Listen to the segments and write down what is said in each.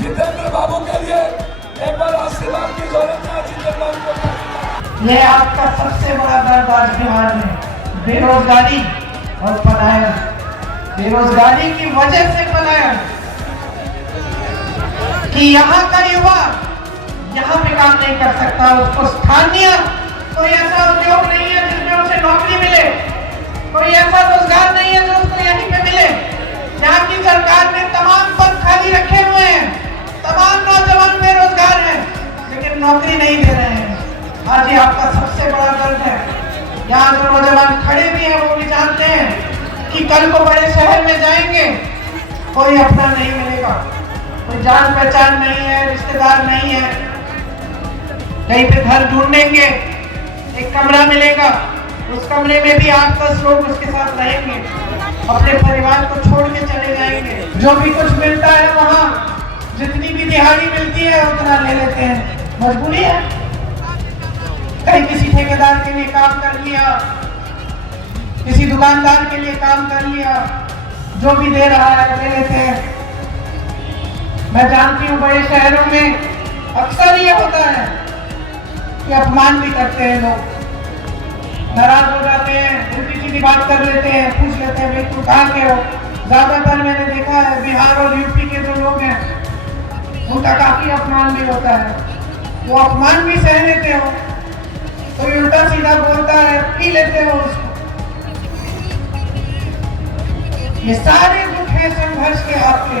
जितेंद्र बाबू के लिए एक बार आशीर्वाद की जरूरत है। जितेंद्र बाबू को ये आपका सबसे बड़ा दर्द आज बिहार में, बेरोजगारी और पलायन। बेरोजगारी की वजह से पलायन कि यहाँ का युवा यहाँ पे काम नहीं कर सकता, उसको स्थानीय कोई ऐसा उद्योग नहीं है जिसमें उसे नौकरी मिले, कोई ऐसा रोजगार नहीं है जो उसको यहीं पे मिले। यहाँ की सरकार ने तमाम पद खाली रखे हुए हैं, तमाम नौजवान बेरोजगार हैं, लेकिन नौकरी नहीं दे रहे हैं। आज ये आपका सबसे बड़ा दर्द है। यहाँ जो नौजवान खड़े भी हैं वो भी जानते हैं कि कल को बड़े शहर में जाएंगे, कोई अपना नहीं मिलेगा, कोई जान पहचान नहीं है, रिश्तेदार नहीं है। कहीं पे घर ढूंढेंगे, एक कमरा मिलेगा, उस कमरे में भी 8-10 लोग उसके साथ रहेंगे, अपने परिवार को छोड़ के चले जाएंगे। जो भी कुछ मिलता है वहाँ, जितनी भी दिहाड़ी मिलती है उतना ले लेते हैं, मजबूरी है। कहीं किसी ठेकेदार के लिए काम कर लिया, किसी दुकानदार के लिए काम कर लिया, जो भी दे रहा है ले लेते हैं। मैं जानती हूँ बड़े शहरों में अक्सर ये होता है कि अपमान भी करते हैं, लोग नाराज हो जाते हैं, उल्टी सीधी बात कर लेते हैं, पूछ लेते हैं भाई तू कहाँ के हो। ज्यादातर मैंने देखा है बिहार और यूपी के जो लोग हैं उनका काफी अपमान भी होता है, वो अपमान भी सह लेते हो, कोई उल्टा सीधा बोलता है पी लेते हो उसको। ये सारे दुख है संघर्ष के आपके,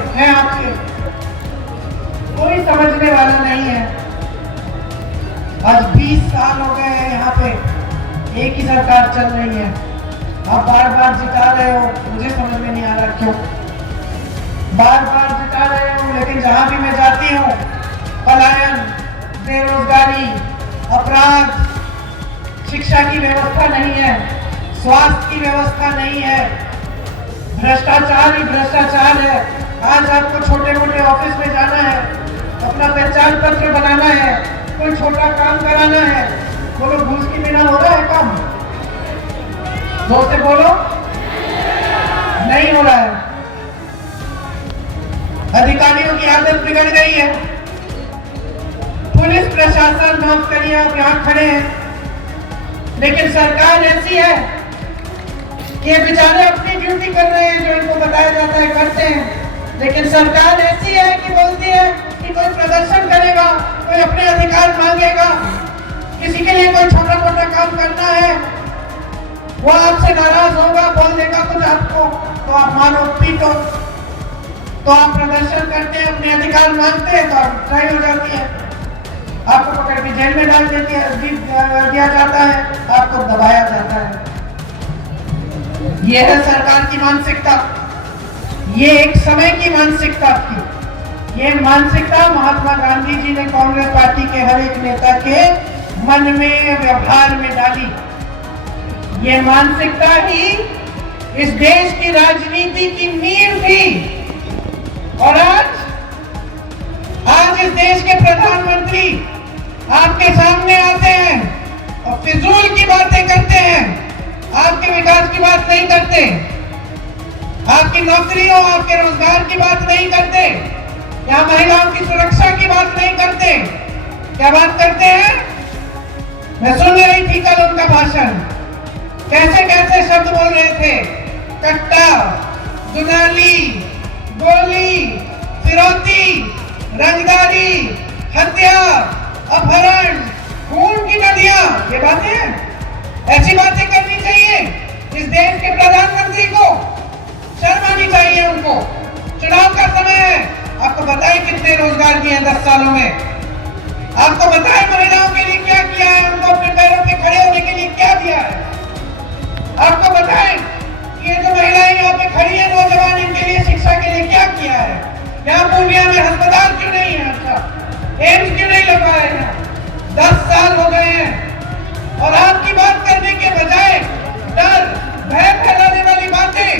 कोई समझने वाला नहीं है। आज 20 साल हो गए हैं यहाँ पे, एक ही सरकार चल रही है, आप बार बार जिता रहे हो, मुझे समझ में नहीं आ रहा क्यों बार बार जिता रहे हो। लेकिन जहाँ भी मैं जाती हूँ पलायन, बेरोजगारी, अपराध, शिक्षा की व्यवस्था नहीं है, स्वास्थ्य की व्यवस्था नहीं है, भ्रष्टाचार ही भ्रष्टाचार है। आज आपको छोटे मोटे ऑफिस में जाना है, अपना पहचान पत्र बनाना है, कोई छोटा काम कराना है, बोलो घूस के बिना हो रहा है काम? जोर से बोलो, नहीं हो रहा है। अधिकारियों की आदत बिगड़ गई है, पुलिस प्रशासन, माफ करिए आप यहाँ खड़े हैं, लेकिन सरकार ऐसी है कि बेचारे अपनी ड्यूटी कर रहे हैं, जो इनको बताया जाता है करते हैं। लेकिन सरकार ऐसी है कि बोलती है कि कोई प्रदर्शन करेगा, कोई अपने अधिकार मांगेगा, किसी के लिए कोई छोटा मोटा काम करना है, वो आपसे नाराज होगा, बोल देगा कुछ आपको, तो आप मानो पीटो, तो आप प्रदर्शन करते हैं, अपने अधिकार मांगते हैं, तो आप ट्राई हो जाती है, आपको पकड़ के जेल में डाल दिया जाता है, आपको दबाया जाता है। ये है सरकार की मानसिकता, ये एक समय की मानसिकता थी। ये मानसिकता महात्मा गांधी जी ने कांग्रेस पार्टी के हर एक नेता के मन में, व्यवहार में डाली। ये मानसिकता ही इस देश की राजनीति की नींव थी। और आज इस देश के प्रधानमंत्री आपके सामने आते हैं और फिजूल की बातें करते हैं, आपके विकास की बात नहीं करते, आपकी नौकरियों, आपके रोजगार की बात नहीं करते, या महिलाओं की सुरक्षा की बात नहीं करते। क्या बात करते हैं? मैं सुन रही थी कल उनका भाषण, कैसे कैसे शब्द बोल रहे थे, कट्टा, दुनाली, गोली, फिरौती, रंगदारी, हत्या, अपहरण, खून की नदियां, ये बातें, ऐसी बातें करनी चाहिए इस देश के प्रधानमंत्री को, शर्म आनी चाहिए उनको। चुनाव का समय है, आपको बताए कितने रोजगार दिए हैं 10 सालों में, आपको बताए महिलाओं के लिए क्या किया है, उनको अपने पैरों पे खड़े होने के लिए क्या दिया है, आपको बताए ये जो महिलाएं यहाँ पे खड़ी है, नौजवान, इनके लिए शिक्षा के लिए क्या किया है। यहाँ पूर्णिया में अस्पताल क्यों नहीं है, अच्छा एम्स क्यों नहीं लगा है यहाँ? 10 साल हो गए हैं और आपकी बात करने के बजाय डर, भय फैलाने वाली बातें